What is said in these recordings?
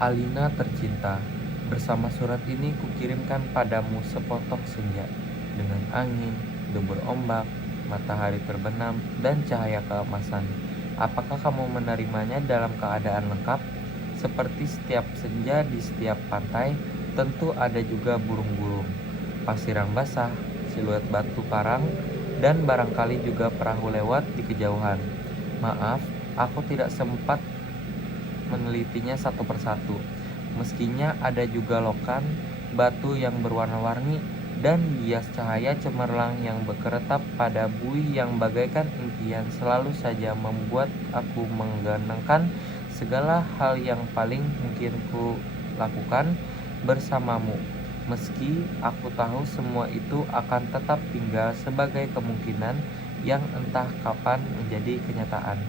Alina tercinta, bersama surat ini kukirimkan padamu sepotong senja, dengan angin, debur ombak, matahari terbenam, dan cahaya keemasan. Apakah kamu menerimanya dalam keadaan lengkap? Seperti setiap senja di setiap pantai, tentu ada juga burung-burung, pasir yang basah, siluet batu karang, dan barangkali juga perahu lewat di kejauhan. Maaf, aku tidak sempat menelitinya satu persatu. Meskinya ada juga lokan, batu yang berwarna-warni, dan bias cahaya cemerlang yang berkeretap pada buih yang bagaikan impian selalu saja membuat aku menggenangkan segala hal yang paling mungkin ku lakukan bersamamu. Meski aku tahu semua itu akan tetap tinggal sebagai kemungkinan yang entah kapan menjadi kenyataan.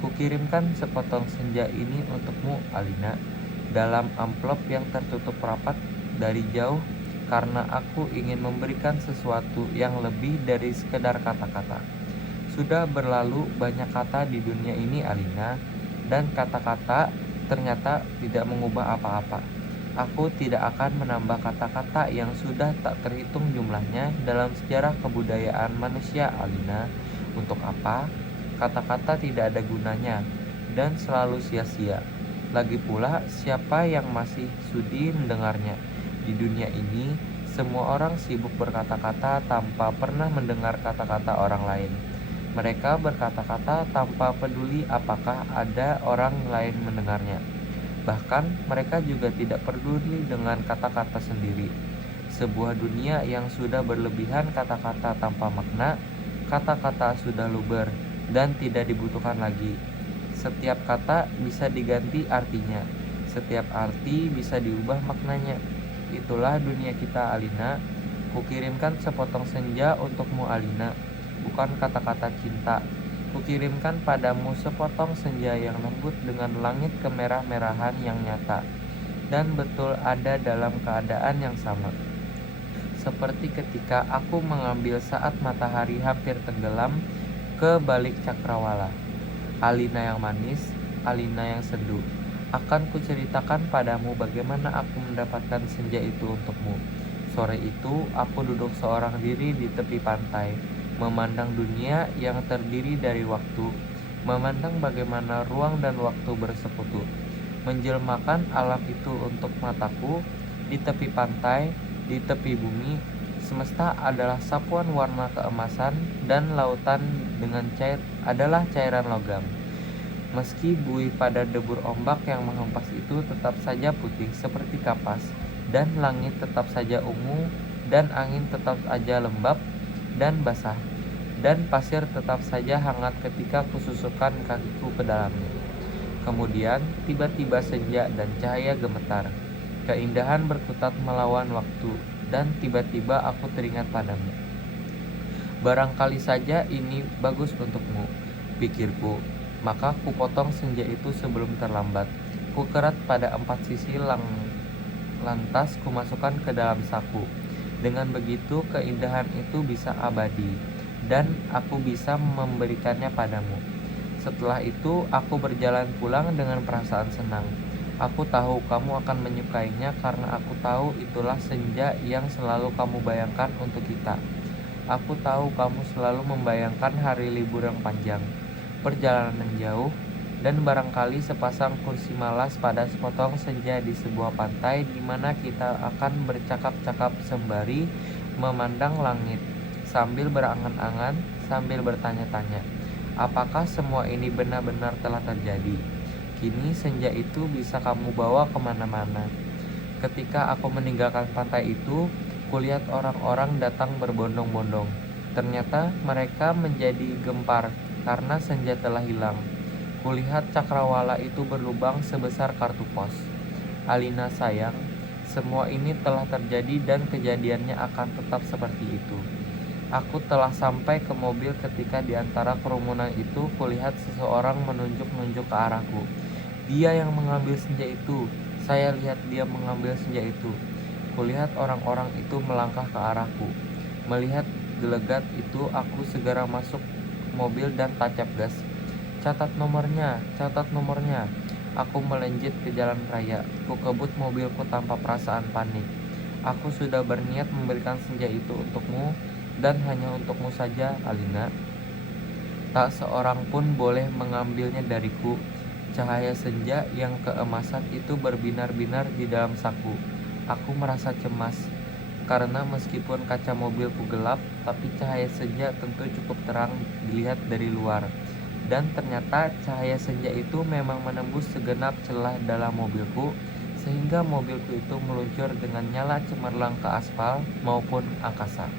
Kukirimkan sepotong senja ini untukmu, Alina, dalam amplop yang tertutup rapat dari jauh, karena aku ingin memberikan sesuatu yang lebih dari sekedar kata-kata. Sudah berlalu banyak kata di dunia ini, Alina, dan kata-kata ternyata tidak mengubah apa-apa. Aku tidak akan menambah kata-kata yang sudah tak terhitung jumlahnya dalam sejarah kebudayaan manusia, Alina. Untuk apa? Kata-kata tidak ada gunanya dan selalu sia-sia. Lagi pula, siapa yang masih sudi mendengarnya? Di dunia ini, semua orang sibuk berkata-kata tanpa pernah mendengar kata-kata orang lain. Mereka berkata-kata tanpa peduli apakah ada orang lain mendengarnya. Bahkan, mereka juga tidak peduli dengan kata-kata sendiri. Sebuah dunia yang sudah berlebihan kata-kata tanpa makna, kata-kata sudah luber dan tidak dibutuhkan lagi. Setiap kata bisa diganti artinya, setiap arti bisa diubah maknanya. Itulah dunia kita, Alina. Kukirimkan sepotong senja untukmu, Alina, bukan kata-kata cinta. Kukirimkan padamu sepotong senja yang lembut dengan langit kemerah-merahan yang nyata, dan betul ada dalam keadaan yang sama. Seperti ketika aku mengambil saat matahari hampir tenggelam ke balik cakrawala. Alina yang manis, Alina yang sendu, akan kuceritakan padamu bagaimana aku mendapatkan senja itu untukmu. Sore itu, aku duduk seorang diri di tepi pantai, memandang dunia yang terdiri dari waktu, memandang bagaimana ruang dan waktu bersekutu, menjelmakan alam itu untuk mataku. Di tepi pantai, di tepi bumi, semesta adalah sapuan warna keemasan, dan lautan dengan adalah cairan logam. Meski buih pada debur ombak yang menghempas itu tetap saja putih seperti kapas, dan langit tetap saja ungu, dan angin tetap saja lembab dan basah, dan pasir tetap saja hangat ketika kususupkan kakiku ke dalamnya. Kemudian tiba-tiba senja dan cahaya gemetar. Keindahan berkutat melawan waktu, dan tiba-tiba aku teringat padamu. Barangkali saja ini bagus untukmu, pikirku. Maka kupotong senja itu sebelum terlambat. Kukerat pada 4 sisi lantas kumasukkan ke dalam saku. Dengan begitu keindahan itu bisa abadi, dan aku bisa memberikannya padamu. Setelah itu aku berjalan pulang dengan perasaan senang. Aku tahu kamu akan menyukainya karena aku tahu itulah senja yang selalu kamu bayangkan untuk kita. Aku tahu kamu selalu membayangkan hari libur yang panjang, perjalanan jauh, dan barangkali sepasang kursi malas pada sepotong senja di sebuah pantai di mana kita akan bercakap-cakap sembari memandang langit, sambil berangan-angan, sambil bertanya-tanya, apakah semua ini benar-benar telah terjadi? Kini senja itu bisa kamu bawa kemana-mana. Ketika aku meninggalkan pantai itu, kulihat orang-orang datang berbondong-bondong. Ternyata mereka menjadi gempar karena senja telah hilang. Kulihat cakrawala itu berlubang sebesar kartu pos. Alina sayang, semua ini telah terjadi dan kejadiannya akan tetap seperti itu. Aku telah sampai ke mobil ketika di antara kerumunan itu kulihat seseorang menunjuk-nunjuk ke arahku. Dia yang mengambil senja itu. Saya lihat dia mengambil senja itu. Kulihat orang-orang itu melangkah ke arahku. Melihat gelagat itu, aku segera masuk mobil dan tancap gas. Catat nomornya, catat nomornya. Aku melenjit ke jalan raya. Ku kebut mobilku tanpa perasaan panik. Aku sudah berniat memberikan senja itu untukmu dan hanya untukmu saja, Alina. Tak seorang pun boleh mengambilnya dariku. Cahaya senja yang keemasan itu berbinar-binar di dalam saku. Aku merasa cemas, karena meskipun kaca mobilku gelap, tapi cahaya senja tentu cukup terang dilihat dari luar. Dan ternyata cahaya senja itu memang menembus segenap celah dalam mobilku, sehingga mobilku itu meluncur dengan nyala cemerlang ke aspal maupun angkasa.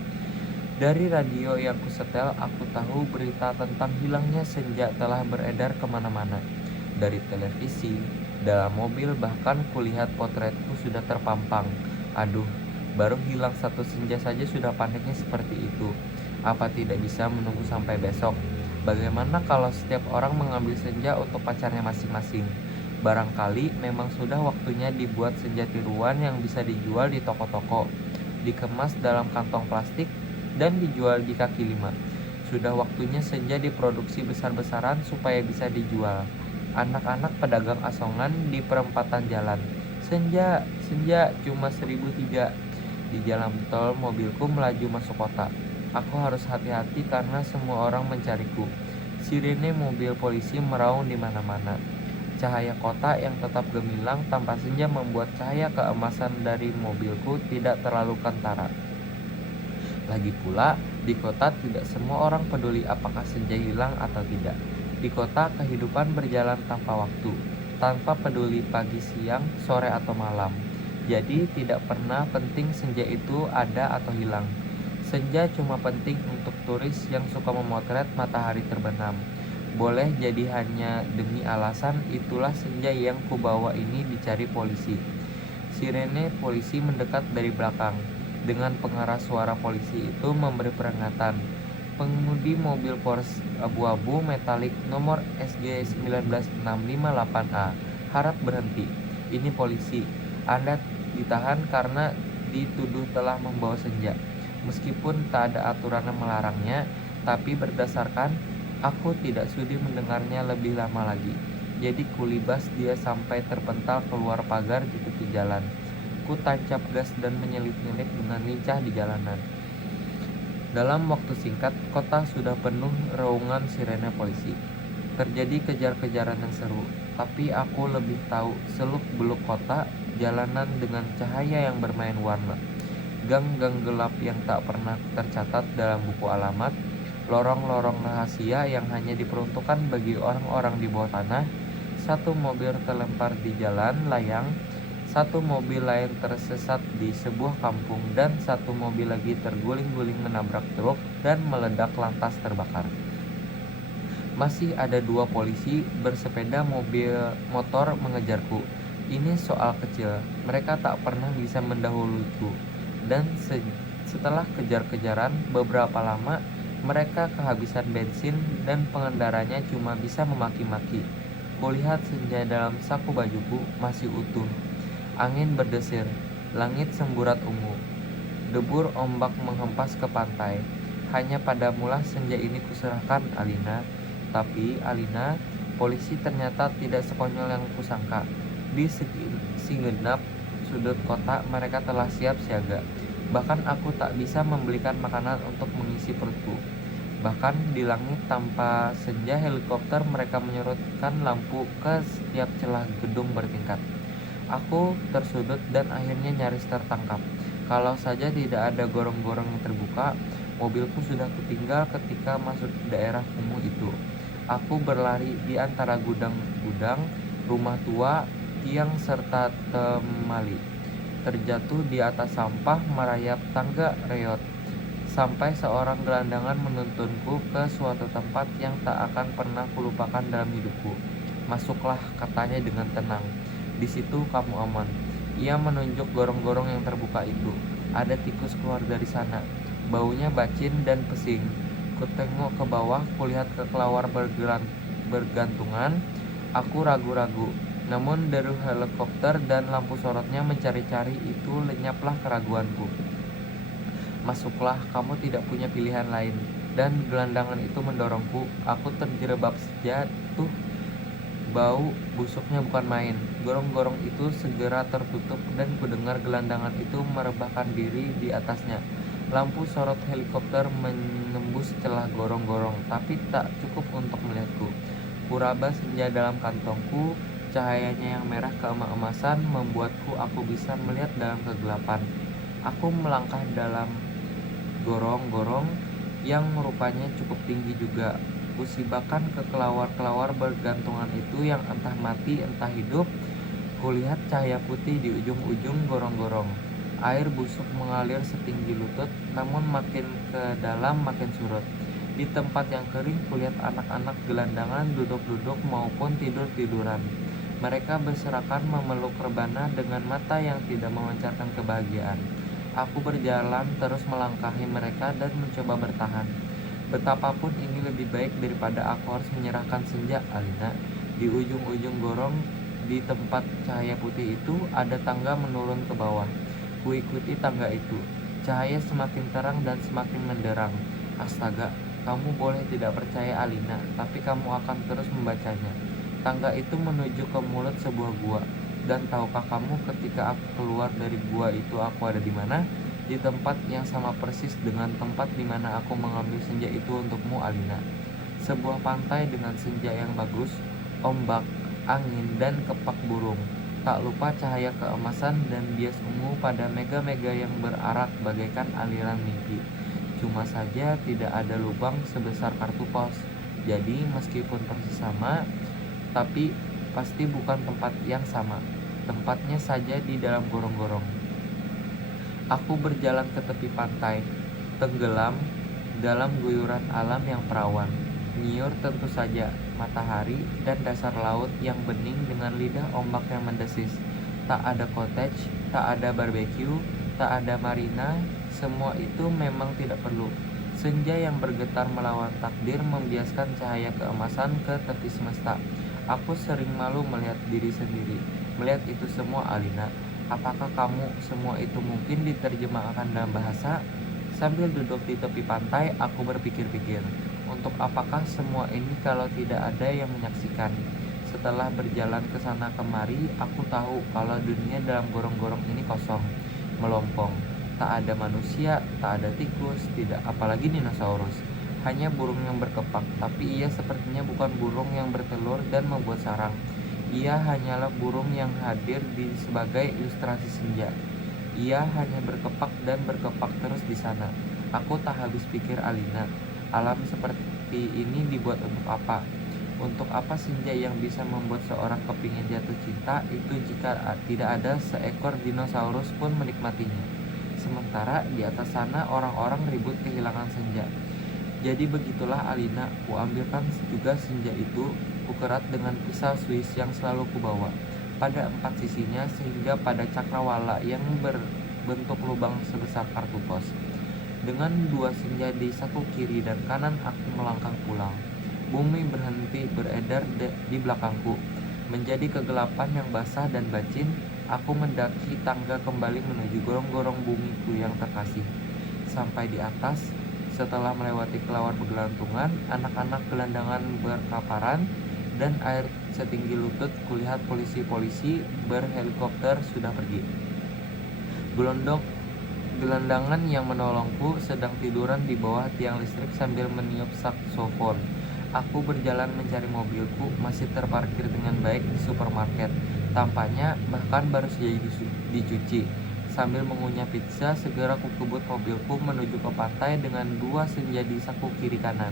Dari radio yang kusetel, aku tahu berita tentang hilangnya senja telah beredar kemana-mana. Dari televisi, dalam mobil, bahkan kulihat potretku sudah terpampang. Aduh, baru hilang satu senja saja sudah paniknya seperti itu. Apa tidak bisa menunggu sampai besok? Bagaimana kalau setiap orang mengambil senja untuk pacarnya masing-masing? Barangkali memang sudah waktunya dibuat senja tiruan yang bisa dijual di toko-toko, dikemas dalam kantong plastik, dan dijual di kaki lima. Sudah waktunya senja diproduksi besar-besaran supaya bisa dijual. Anak-anak pedagang asongan di perempatan jalan. Senja, senja, cuma 1.003. Di jalan tol mobilku melaju masuk kota. Aku harus hati-hati karena semua orang mencariku. Sirene mobil polisi meraung di mana-mana. Cahaya kota yang tetap gemilang tanpa senja membuat cahaya keemasan dari mobilku tidak terlalu kentara. Lagi pula, di kota tidak semua orang peduli apakah senja hilang atau tidak. Di kota, kehidupan berjalan tanpa waktu, tanpa peduli pagi, siang, sore, atau malam. Jadi, tidak pernah penting senja itu ada atau hilang. Senja cuma penting untuk turis yang suka memotret matahari terbenam. Boleh jadi hanya demi alasan itulah senja yang kubawa ini dicari polisi. Sirene polisi mendekat dari belakang. Dengan pengeras suara polisi itu memberi peringatan. Pengemudi mobil Porsche abu-abu metalik nomor SG 19658A harap berhenti. Ini polisi. Anda ditahan karena dituduh telah membawa senja. Meskipun tak ada aturan yang melarangnya, tapi berdasarkan aku tidak sudi mendengarnya lebih lama lagi. Jadi kulibas dia sampai terpental keluar pagar di tepi jalan. Ku tancap gas dan menyelip-nyelip dengan lincah di jalanan. Dalam waktu singkat, kota sudah penuh raungan sirene polisi. Terjadi kejar-kejaran yang seru, tapi aku lebih tahu seluk-beluk kota, jalanan dengan cahaya yang bermain warna, gang-gang gelap yang tak pernah tercatat dalam buku alamat, lorong-lorong rahasia yang hanya diperuntukkan bagi orang-orang di bawah tanah. Satu mobil terlempar di jalan layang, satu mobil lain tersesat di sebuah kampung, dan satu mobil lagi terguling-guling menabrak truk dan meledak lantas terbakar. Masih ada 2 polisi bersepeda motor mengejarku. Ini soal kecil, mereka tak pernah bisa mendahuluiku. Dan setelah kejar-kejaran beberapa lama, mereka kehabisan bensin dan pengendaranya cuma bisa memaki-maki. Kulihat senja dalam saku bajuku masih utuh. Angin berdesir, langit semburat ungu. Debur ombak menghempas ke pantai. Hanya padamulah senja ini kuserahkan, Alina. Tapi, Alina, polisi ternyata tidak sekonyol yang kusangka. Di segenap sudut kota mereka telah siap siaga. Bahkan aku tak bisa membelikan makanan untuk mengisi perutku. Bahkan di langit tanpa senja helikopter mereka menyorotkan lampu ke setiap celah gedung bertingkat. Aku tersudut dan akhirnya nyaris tertangkap. Kalau saja tidak ada gorong-gorong yang terbuka, mobilku sudah kutinggal ketika masuk daerah kumuh itu. Aku berlari di antara gudang-gudang, rumah tua, tiang serta temali. Terjatuh di atas sampah, merayap tangga reot, sampai seorang gelandangan menuntunku ke suatu tempat yang tak akan pernah kulupakan dalam hidupku. Masuklah, katanya dengan tenang. Di situ kamu aman. Ia menunjuk gorong-gorong yang terbuka itu. Ada tikus keluar dari sana. Baunya bacin dan pesing. Kutengok ke bawah, kulihat kelelawar bergantungan. Aku ragu-ragu. Namun deru helikopter dan lampu sorotnya mencari-cari itu lenyaplah keraguanku. Masuklah, kamu tidak punya pilihan lain. Dan gelandangan itu mendorongku. Aku terjerebab jatuh Bau busuknya bukan main. Gorong-gorong itu segera tertutup dan kudengar gelandangan itu merebahkan diri di atasnya. Lampu sorot helikopter menembus celah gorong-gorong, tapi tak cukup untuk melihatku. Kuraba senja dalam kantongku, cahayanya yang merah keemas-emasan membuatku aku bisa melihat dalam kegelapan. Aku melangkah dalam gorong-gorong yang rupanya cukup tinggi juga. Kusibakan ke kelawar-kelawar bergantungan itu yang entah mati entah hidup. Kulihat cahaya putih di ujung-ujung gorong-gorong. Air busuk mengalir setinggi lutut, namun makin ke dalam makin surut. Di tempat yang kering kulihat anak-anak gelandangan duduk-duduk maupun tidur-tiduran. Mereka berserakan memeluk rebana dengan mata yang tidak memancarkan kebahagiaan. Aku berjalan terus melangkahi mereka dan mencoba bertahan. Betapapun ini lebih baik daripada aku harus menyerahkan senja, Alina. Di ujung-ujung gorong, di tempat cahaya putih itu, ada tangga menurun ke bawah. Kuikuti tangga itu. Cahaya semakin terang dan semakin menderang. Astaga, kamu boleh tidak percaya Alina, tapi kamu akan terus membacanya. Tangga itu menuju ke mulut sebuah gua. Dan tahukah kamu ketika aku keluar dari gua itu aku ada di mana? Di tempat yang sama persis dengan tempat di mana aku mengambil senja itu untukmu, Alina. Sebuah pantai dengan senja yang bagus, ombak, angin, dan kepak burung. Tak lupa cahaya keemasan dan bias ungu pada mega-mega yang berarak bagaikan aliran mimpi. Cuma saja tidak ada lubang sebesar kartu pos. Jadi meskipun persis sama, tapi pasti bukan tempat yang sama. Tempatnya saja di dalam gorong-gorong. Aku berjalan ke tepi pantai, tenggelam dalam guyuran alam yang perawan. Nyiur tentu saja matahari dan dasar laut yang bening dengan lidah ombak yang mendesis. Tak ada cottage, tak ada barbecue, tak ada marina, semua itu memang tidak perlu. Senja yang bergetar melawan takdir membiaskan cahaya keemasan ke tepi semesta. Aku sering malu melihat diri sendiri, melihat itu semua, Alina. Apakah kamu semua itu mungkin diterjemahkan dalam bahasa? Sambil duduk di tepi pantai, aku berpikir-pikir. Untuk apakah semua ini kalau tidak ada yang menyaksikan? Setelah berjalan ke sana kemari, aku tahu kalau dunia dalam gorong-gorong ini kosong, melompong. Tak ada manusia, tak ada tikus, tidak apalagi dinosaurus. Hanya burung yang berkepak, tapi ia sepertinya bukan burung yang bertelur dan membuat sarang. Ia hanyalah burung yang hadir sebagai ilustrasi senja. Ia hanya berkepak dan berkepak terus di sana. Aku tak habis pikir, Alina. Alam seperti ini dibuat untuk apa? Untuk apa senja yang bisa membuat seorang kepingin jatuh cinta itu jika tidak ada seekor dinosaurus pun menikmatinya? Sementara di atas sana orang-orang ribut kehilangan senja. Jadi begitulah, Alina, kuambilkan juga senja itu, kukerat dengan pisau Swiss yang selalu kubawa pada 4 sisinya sehingga pada cakrawala yang berbentuk lubang sebesar kartu pos. Dengan 2 senja di saku kiri dan kanan aku melangkah pulang. Bumi berhenti beredar di belakangku. Menjadi kegelapan yang basah dan bacin, aku mendaki tangga kembali menuju gorong-gorong bumiku yang terkasih. Sampai di atas, setelah melewati kelawar bergelantungan, anak-anak gelandangan berkaparan, dan air setinggi lutut, kulihat polisi-polisi berhelikopter sudah pergi. Gelandangan yang menolongku sedang tiduran di bawah tiang listrik sambil meniup saksofon. Aku berjalan mencari mobilku, masih terparkir dengan baik di supermarket. Tampaknya bahkan baru saja dicuci. Sambil mengunyah pizza, segera kukebut mobilku menuju ke pantai dengan 2 senja di saku kiri kanan.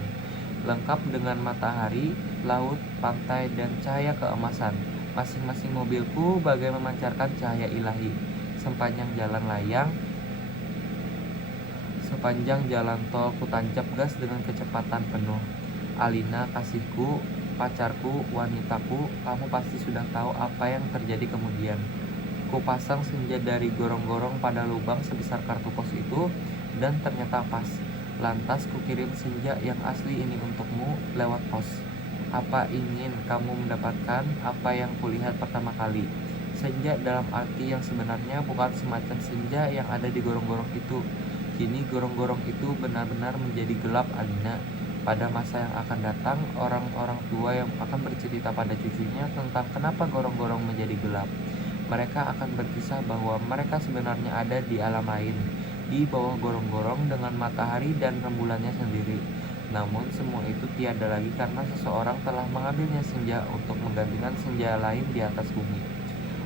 Lengkap dengan matahari, laut, pantai, dan cahaya keemasan. Masing-masing mobilku bagai memancarkan cahaya ilahi. Sepanjang jalan tol kutancap gas dengan kecepatan penuh. Alina, kasihku, pacarku, wanitaku, kamu pasti sudah tahu apa yang terjadi kemudian. Kupasang senja dari gorong-gorong pada lubang sebesar kartu pos itu, dan ternyata pas. Lantas kukirim senja yang asli ini untukmu lewat pos. Apa ingin kamu mendapatkan apa yang kulihat pertama kali? Senja dalam arti yang sebenarnya bukan semacam senja yang ada di gorong-gorong itu. Kini gorong-gorong itu benar-benar menjadi gelap, Alina. Pada masa yang akan datang, orang-orang tua yang akan bercerita pada cucunya tentang kenapa gorong-gorong menjadi gelap. Mereka akan berkisah bahwa mereka sebenarnya ada di alam lain, di bawah gorong-gorong dengan matahari dan rembulannya sendiri. Namun semua itu tiada lagi karena seseorang telah mengambilnya senja untuk menggantikan senja lain di atas bumi.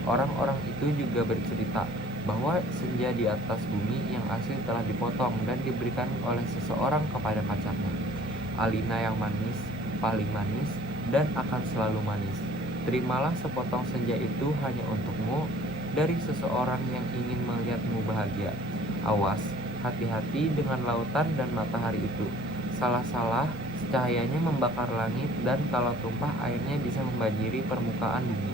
Orang-orang itu juga bercerita bahwa senja di atas bumi yang asli telah dipotong dan diberikan oleh seseorang kepada pacarnya. Alina yang manis, paling manis, dan akan selalu manis. Terimalah sepotong senja itu hanya untukmu dari seseorang yang ingin melihatmu bahagia. Awas, hati-hati dengan lautan dan matahari itu. Salah-salah, cahayanya membakar langit dan kalau tumpah airnya bisa membanjiri permukaan bumi.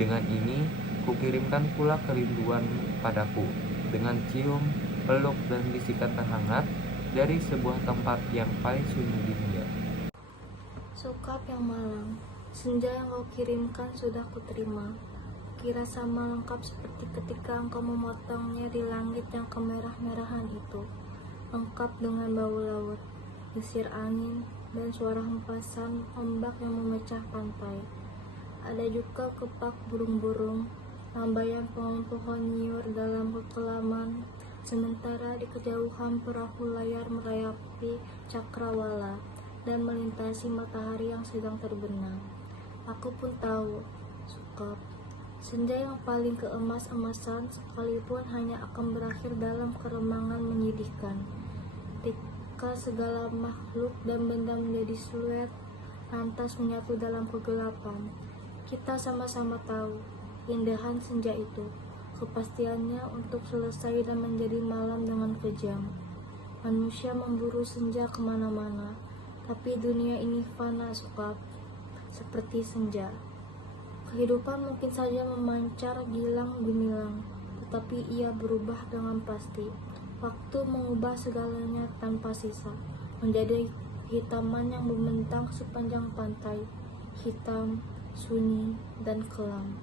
Dengan ini, kukirimkan pula kerinduan padaku, dengan cium, peluk, dan bisikan terhangat dari sebuah tempat yang paling sunyi di dunia. Sokap yang malang, senja yang kau kirimkan sudah kuterima. Kira sama lengkap seperti ketika engkau memotongnya di langit yang kemerah-merahan itu. Lengkap dengan bau laut, desir angin, dan suara hempasan ombak yang memecah pantai. Ada juga kepak burung-burung, lambayan pohon-pohon nyiur dalam kekelaman, sementara di kejauhan perahu layar merayapi cakrawala dan melintasi matahari yang sedang terbenam. Aku pun tahu, Sukap, senja yang paling keemas-emasan sekalipun hanya akan berakhir dalam keremangan menyedihkan. Ketika segala makhluk dan benda menjadi siluet lantas menyatu dalam kegelapan, kita sama-sama tahu keindahan senja itu, kepastiannya untuk selesai dan menjadi malam dengan kejam. Manusia memburu senja kemana-mana, tapi dunia ini fana, Sukap, seperti senja. Kehidupan mungkin saja memancar gilang gemilang, tetapi ia berubah dengan pasti. Waktu mengubah segalanya tanpa sisa, menjadi hitaman yang membentang sepanjang pantai, hitam, sunyi, dan kelam.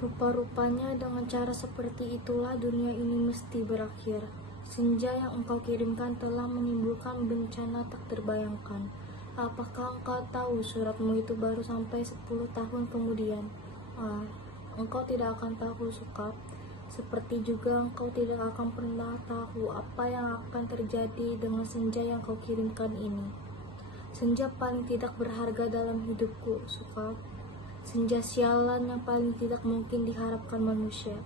Rupa-rupanya dengan cara seperti itulah dunia ini mesti berakhir. Senja yang engkau kirimkan telah menimbulkan bencana tak terbayangkan. Apakah engkau tahu suratmu itu baru sampai 10 tahun kemudian? Engkau tidak akan tahu, Sukap. Seperti juga engkau tidak akan pernah tahu apa yang akan terjadi dengan senja yang kau kirimkan ini. Senja paling tidak berharga dalam hidupku, Sukap. Senja sialan yang paling tidak mungkin diharapkan manusia.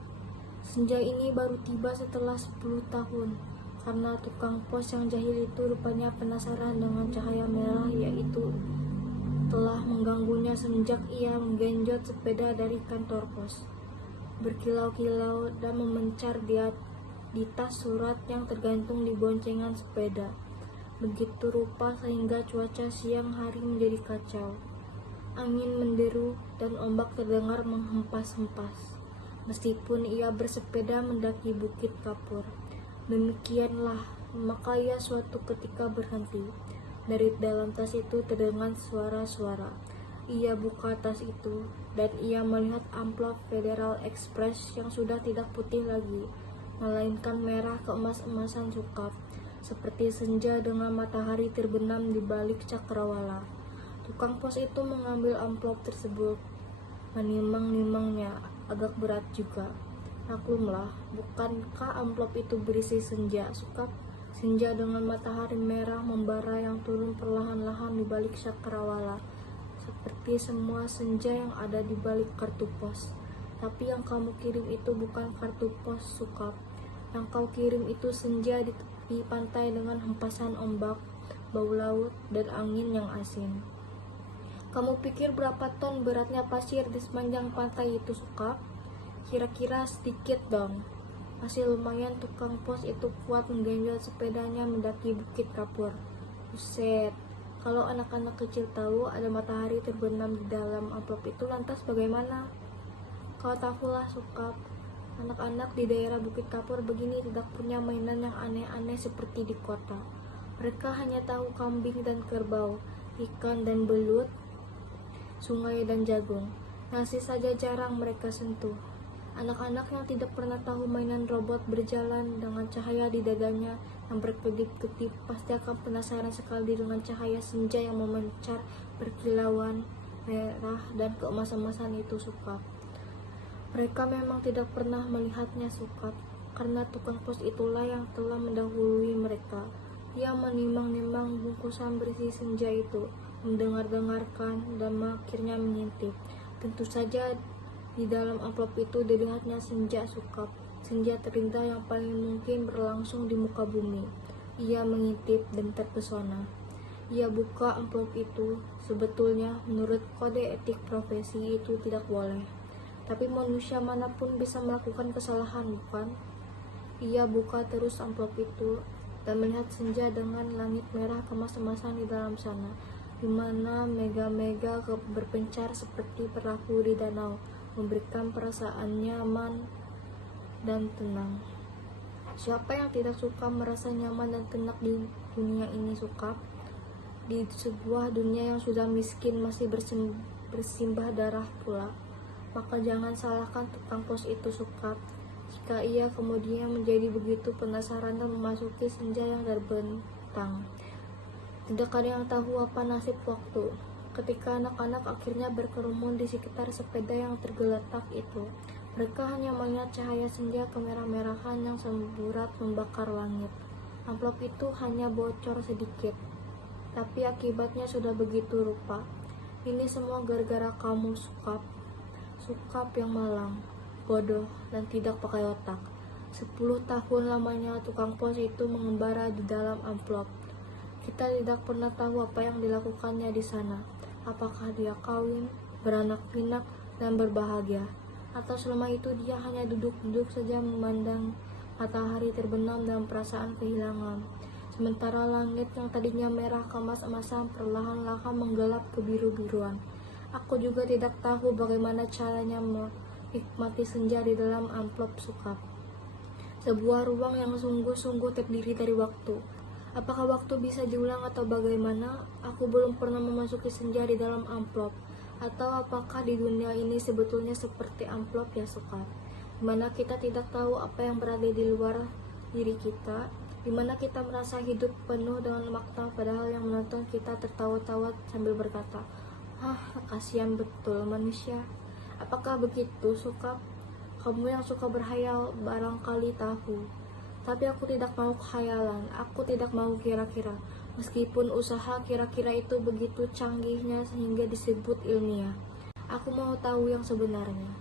Senja ini baru tiba setelah 10 tahun, karena tukang pos yang jahil itu rupanya penasaran dengan cahaya merah yaitu telah mengganggunya semenjak ia menggenjot sepeda dari kantor pos. Berkilau-kilau dan memencar di tas surat yang tergantung di boncengan sepeda. Begitu rupa sehingga cuaca siang hari menjadi kacau. Angin menderu dan ombak terdengar menghempas-hempas. Meskipun ia bersepeda mendaki Bukit Kapur. Demikianlah, maka ia suatu ketika berhenti. Dari dalam tas itu terdengar suara-suara. Ia buka tas itu, dan ia melihat amplop Federal Express yang sudah tidak putih lagi, melainkan merah keemas-emasan Sukap, seperti senja dengan matahari terbenam di balik cakrawala. Tukang pos itu mengambil amplop tersebut, menimang-nimangnya, agak berat juga. Maklumlah, bukankah amplop itu berisi senja, Sukap? Senja dengan matahari merah membara yang turun perlahan-lahan di balik cakrawala, seperti semua senja yang ada di balik kartu pos. Tapi yang kamu kirim itu bukan kartu pos, Sukap. Yang kau kirim itu senja di tepi pantai dengan hempasan ombak, bau laut, dan angin yang asin. Kamu pikir berapa ton beratnya pasir di sepanjang pantai itu, Sukap? Kira-kira sedikit dong. Masih lumayan tukang pos itu kuat menggenjot sepedanya mendaki Bukit Kapur. Buset, kalau anak-anak kecil tahu ada matahari terbenam di dalam amplop itu, lantas bagaimana? Kau tahulah, Sukap, anak-anak di daerah Bukit Kapur begini tidak punya mainan yang aneh-aneh seperti di kota. Mereka hanya tahu kambing dan kerbau, ikan dan belut, sungai dan jagung. Nasi saja jarang mereka sentuh. Anak-anak yang tidak pernah tahu mainan robot berjalan dengan cahaya di dadanya yang berkedip-kedip pasti akan penasaran sekali dengan cahaya senja yang memancar berkilauan merah dan keemasan-emasan itu, Sukap. Mereka memang tidak pernah melihatnya, Sukap, karena tukang pos itulah yang telah mendahului mereka. Ia menimang-nimang bungkusan berisi senja itu, mendengar-dengarkan, dan akhirnya mengintip. Tentu saja di dalam amplop itu dilihatnya senja, Sukap, senja terindah yang paling mungkin berlangsung di muka bumi. Ia mengintip dan terpesona. Ia buka amplop itu. Sebetulnya menurut kode etik profesi itu tidak boleh. Tapi manusia manapun bisa melakukan kesalahan, bukan? Ia buka terus amplop itu dan melihat senja dengan langit merah kemas-emasan di dalam sana, di mana mega-mega berpencar seperti perahu di danau, memberikan perasaan nyaman dan tenang. Siapa yang tidak suka merasa nyaman dan tenang di dunia ini, Sukap? Di sebuah dunia yang sudah miskin masih bersimbah darah pula. Maka jangan salahkan tukang pos itu, Sukap, jika ia kemudian menjadi begitu penasaran dan memasuki senja yang terbentang. Tidak ada yang tahu apa nasib waktu, ketika anak-anak akhirnya berkerumun di sekitar sepeda yang tergeletak itu. Mereka hanya melihat cahaya senja kemerah-merahan yang semburat membakar langit. Amplop itu hanya bocor sedikit, tapi akibatnya sudah begitu rupa. Ini semua gara-gara kamu, Sukap. Sukap yang malang, bodoh, dan tidak pakai otak. 10 tahun lamanya tukang pos itu mengembara di dalam amplop. Kita tidak pernah tahu apa yang dilakukannya di sana. Apakah dia kawin, beranak pinak, dan berbahagia, atau selama itu dia hanya duduk-duduk saja memandang matahari terbenam dalam perasaan kehilangan. Sementara langit yang tadinya merah kemas-emasan perlahan-lahan menggelap kebiru-biruan. Aku juga tidak tahu bagaimana caranya menikmati senja di dalam amplop, Sukap. Sebuah ruang yang sungguh-sungguh terdiri dari waktu. Apakah waktu bisa diulang atau bagaimana? Aku belum pernah memasuki senja di dalam amplop. Atau apakah di dunia ini sebetulnya seperti amplop, ya, Sukap? Dimana kita tidak tahu apa yang berada di luar diri kita, dimana kita merasa hidup penuh dengan makna, padahal yang menonton kita tertawa-tawa sambil berkata, kasihan betul manusia. Apakah begitu, Sukap? Kamu yang suka berhayal barangkali tahu. Tapi aku tidak mau khayalan, aku tidak mau kira-kira. Meskipun usaha kira-kira itu begitu canggihnya sehingga disebut ilmiah. Aku mau tahu yang sebenarnya.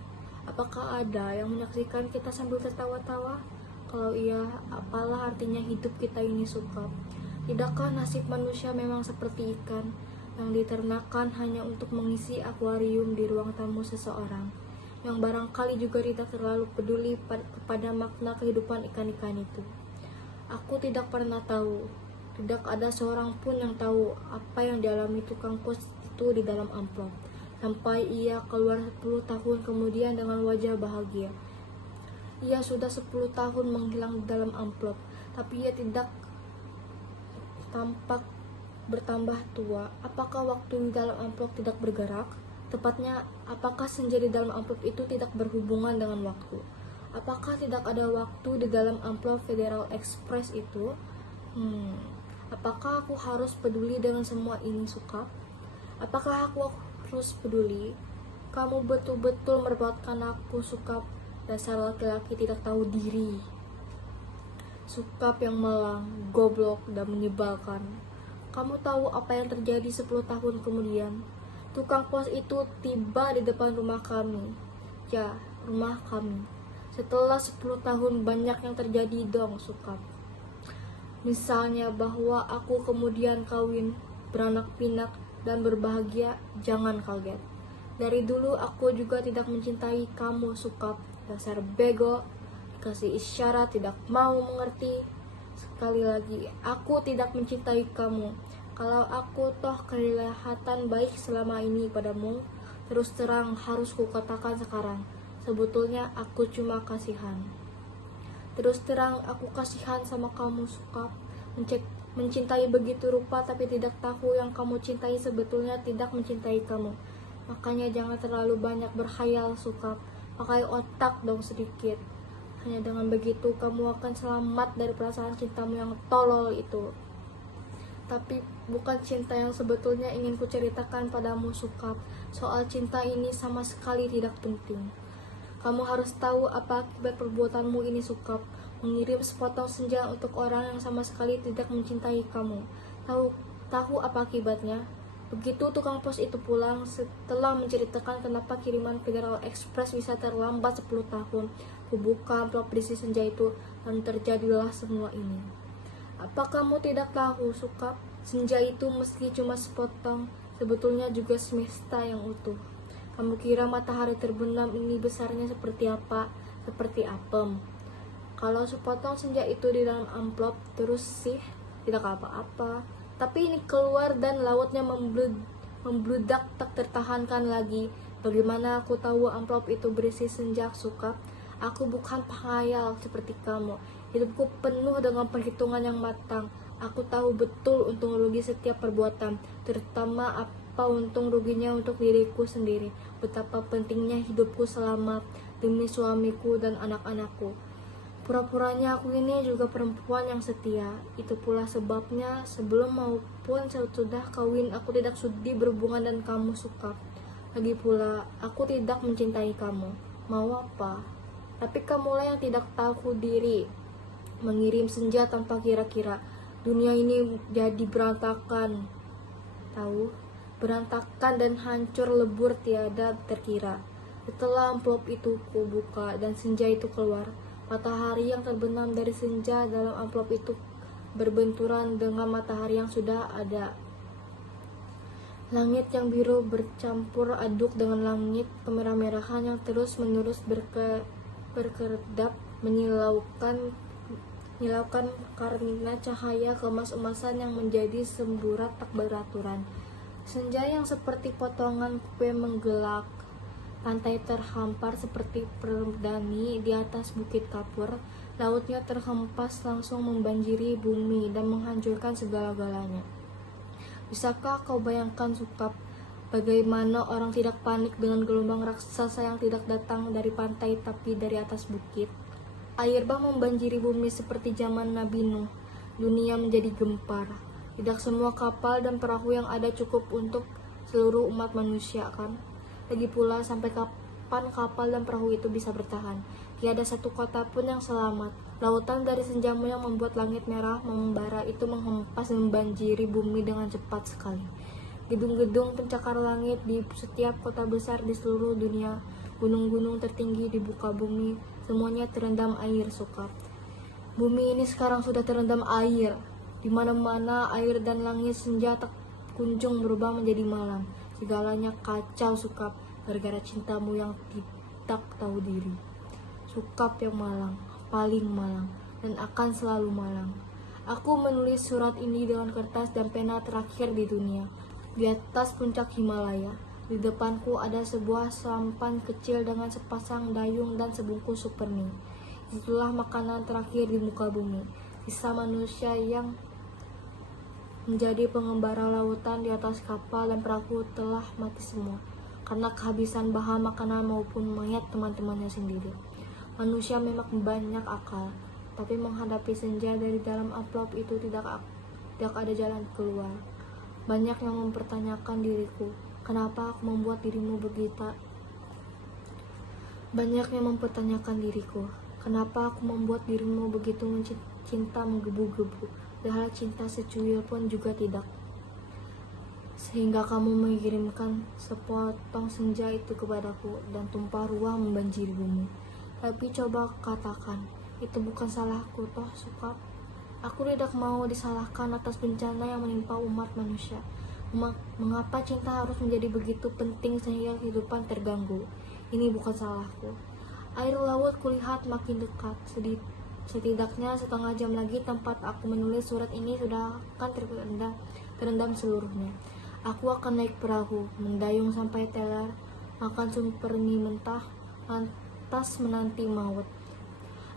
Apakah ada yang menyaksikan kita sambil tertawa-tawa? Kalau iya, apalah artinya hidup kita ini, Sukap? Tidakkah nasib manusia memang seperti ikan yang diternakan hanya untuk mengisi akuarium di ruang tamu seseorang, yang barangkali juga tidak terlalu peduli kepada makna kehidupan ikan-ikan itu? Aku tidak pernah tahu. Tidak ada seorang pun yang tahu apa yang dialami tukang pos itu di dalam amplop, sampai ia keluar 10 tahun kemudian dengan wajah bahagia. Ia sudah 10 tahun menghilang di dalam amplop, tapi ia tidak tampak bertambah tua. Apakah waktu di dalam amplop tidak bergerak? Tepatnya, apakah senja di dalam amplop itu tidak berhubungan dengan waktu? Apakah tidak ada waktu di dalam amplop Federal Express itu? Apakah aku harus peduli dengan semua ini, Sukap? Apakah aku harus peduli? Kamu betul-betul merepotkan aku, Sukap. Dasar laki-laki tidak tahu diri. Sukap yang malang, goblok, dan menyebalkan. Kamu tahu apa yang terjadi 10 tahun kemudian? Tukang pos itu tiba di depan rumah kami. Ya, rumah kami. Setelah 10 tahun banyak yang terjadi dong, Sukap. Misalnya bahwa aku kemudian kawin, beranak pinak, dan berbahagia. Jangan kaget. Dari dulu aku juga tidak mencintai kamu, Sukap. Dasar bego, dikasih isyarat tidak mau mengerti. Sekali lagi, aku tidak mencintai kamu. Kalau aku toh kelihatan baik selama ini padamu, terus terang harus kukatakan sekarang, sebetulnya aku cuma kasihan. Terus terang aku kasihan sama kamu, Sukap. Mencintai begitu rupa tapi tidak tahu yang kamu cintai sebetulnya tidak mencintai kamu. Makanya jangan terlalu banyak berkhayal, Sukap. Pakai otak dong sedikit. Hanya dengan begitu kamu akan selamat dari perasaan cintamu yang tolol itu. Tapi bukan cinta yang sebetulnya ingin kuceritakan padamu, Sukap. Soal cinta ini sama sekali tidak penting. Kamu harus tahu apa akibat perbuatanmu ini, Sukap. Mengirim sepotong senja untuk orang yang sama sekali tidak mencintai kamu. Tahu apa akibatnya? Begitu tukang pos itu pulang, setelah menceritakan kenapa kiriman Federal Express bisa terlambat 10 tahun, kubuka amplop berisi senja itu dan terjadilah semua ini. Apa kamu tidak tahu, Sukap? Senja itu meski cuma sepotong, sebetulnya juga semesta yang utuh. Kamu kira matahari terbenam ini besarnya seperti apa? Seperti apem. Kalau sepotong senja itu di dalam amplop terus sih tidak apa-apa. Tapi ini keluar dan lautnya membludak tak tertahankan lagi. Bagaimana aku tahu amplop itu berisi senja, Sukap? Aku bukan penghayal seperti kamu. Hidupku penuh dengan perhitungan yang matang. Aku tahu betul untung rugi setiap perbuatan, terutama apa untung ruginya untuk diriku sendiri. Betapa pentingnya hidupku selamat demi suamiku dan anak-anakku. Pura-puranya aku ini juga perempuan yang setia. Itu pula sebabnya sebelum maupun sesudah kawin aku tidak sudi berhubungan dengan kamu, Sukap. Lagi pula aku tidak mencintai kamu. Mau apa? Tapi kamulah yang tidak tahu diri. Mengirim senja tanpa kira-kira. Dunia ini jadi berantakan. Tahu? Berantakan dan hancur lebur tiada terkira. Setelah amplop itu kubuka dan senja itu keluar, matahari yang terbenam dari senja dalam amplop itu berbenturan dengan matahari yang sudah ada. Langit yang biru bercampur aduk dengan langit kemerah-merahan yang terus-menerus berkedap menyilaukan karena cahaya keemas-emasan yang menjadi semburat tak beraturan. Senja yang seperti potongan kue menggelak. Pantai terhampar seperti perdani di atas bukit kapur. Lautnya terhempas langsung membanjiri bumi dan menghancurkan segala-galanya. Bisakah kau bayangkan, Sukap, bagaimana orang tidak panik dengan gelombang raksasa yang tidak datang dari pantai tapi dari atas bukit? Air bah membanjiri bumi seperti zaman Nabi Nuh. Dunia menjadi gempar. Tidak semua kapal dan perahu yang ada cukup untuk seluruh umat manusia, kan? Lagi pula, sampai kapan kapal dan perahu itu bisa bertahan? Tiada satu kota pun yang selamat. Lautan dari senjamu yang membuat langit merah membara itu menghempas dan membanjiri bumi dengan cepat sekali. Gedung-gedung pencakar langit di setiap kota besar di seluruh dunia, gunung-gunung tertinggi di muka bumi, semuanya terendam air, Sukap. Bumi ini sekarang sudah terendam air. Di mana-mana air dan langit senja tak kunjung berubah menjadi malam. Segalanya kacau, Sukap, gara-gara cintamu yang tidak tahu diri. Sukap yang malang, paling malang, dan akan selalu malang. Aku menulis surat ini dengan kertas dan pena terakhir di dunia. Di atas puncak Himalaya, di depanku ada sebuah sampan kecil dengan sepasang dayung dan sebungkus sup perni. Itulah makanan terakhir di muka bumi. Sisa manusia yang menjadi pengembara lautan di atas kapal dan perahu telah mati semua karena kehabisan bahan makanan maupun mayat teman-temannya sendiri. Manusia memang banyak akal, tapi menghadapi senja dari dalam amplop itu tidak ada jalan keluar. Banyak yang mempertanyakan diriku, kenapa aku membuat dirimu begitu? Banyak yang mempertanyakan diriku, kenapa aku membuat dirimu begitu cinta menggebu-gebu, padahal cinta secuil pun juga tidak. Sehingga kamu mengirimkan sepotong senja itu kepadaku dan tumpah ruah membanjiri bumi. Tapi coba katakan, itu bukan salahku toh, Sukap. Aku tidak mau disalahkan atas bencana yang menimpa umat manusia. Mengapa cinta harus menjadi begitu penting sehingga kehidupan terganggu? Ini bukan salahku. Air laut kulihat makin dekat. Setidaknya setengah jam lagi tempat aku menulis surat ini sudah akan terendam seluruhnya. Aku akan naik perahu, mendayung sampai teler, makan sumber mie mentah, lantas menanti maut.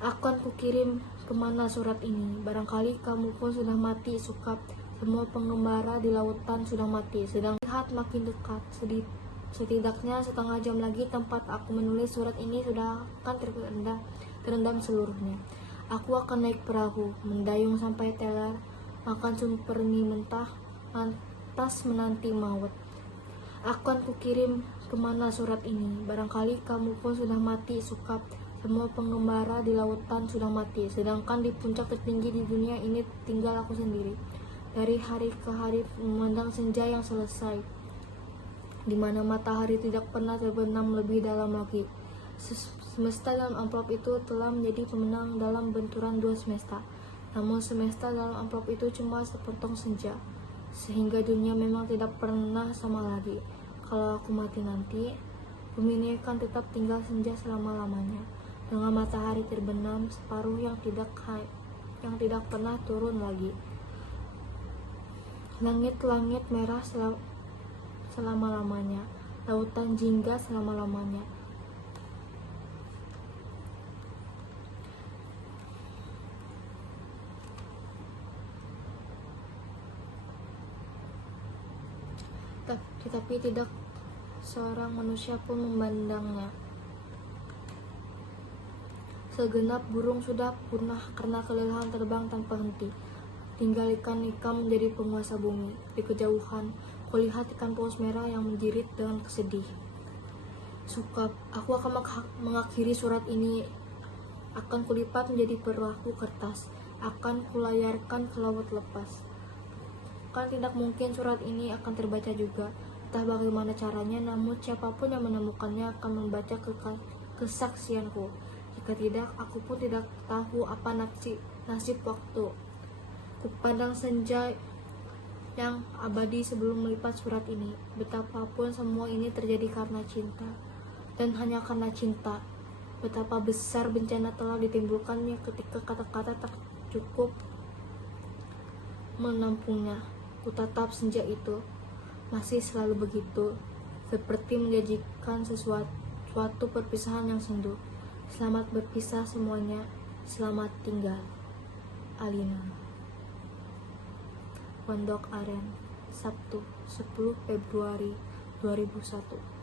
Akan kukirim kemana surat ini? Barangkali kamu pun sudah mati, Sukap. Semua pengembara di lautan sudah mati. Sedang lihat makin dekat. Setidaknya setengah jam lagi tempat aku menulis surat ini sudah akan terendam seluruhnya. Aku akan naik perahu, mendayung sampai teler, makan sumber mie mentah, lantas menanti maut. Akan kukirim kemana surat ini? Barangkali kamu pun sudah mati, Sukap. Semua pengembara di lautan sudah mati, sedangkan di puncak tertinggi di dunia ini tinggal aku sendiri. Dari hari ke hari memandang senja yang selesai, di mana matahari tidak pernah terbenam lebih dalam lagi. Semesta dalam amplop itu telah menjadi pemenang dalam benturan dua semesta. Namun semesta dalam amplop itu cuma sepotong senja, sehingga dunia memang tidak pernah sama lagi. Kalau aku mati nanti, bumi ini akan tetap tinggal senja selama-lamanya, dengan matahari terbenam separuh yang tidak pernah turun lagi. Langit-langit merah selama-lamanya, lautan jingga selama-lamanya. Tetapi tidak seorang manusia pun memandangnya. Segenap burung sudah punah karena kelelahan terbang tanpa henti. Tinggal ikan-ikan menjadi penguasa bumi. Di kejauhan, kulihat ikan paus merah yang menjerit dengan kesedih. Sukap, aku akan mengakhiri surat ini. Akan kulipat menjadi perahu kertas. Akan kulayarkan ke laut lepas. Kan tidak mungkin surat ini akan terbaca juga. Entah bagaimana caranya, namun siapapun yang menemukannya akan membaca kesaksianku. Jika tidak, aku pun tidak tahu apa nasib waktu. Kupandang senja yang abadi sebelum melipat surat ini. Betapapun semua ini terjadi karena cinta, dan hanya karena cinta. Betapa besar bencana telah ditimbulkannya ketika kata-kata tak cukup menampungnya. Kutatap senja itu, masih selalu begitu, seperti menjanjikan suatu perpisahan yang sendu. Selamat berpisah semuanya, selamat tinggal. Alina. Pondok Aren, Sabtu 10 Februari 2001.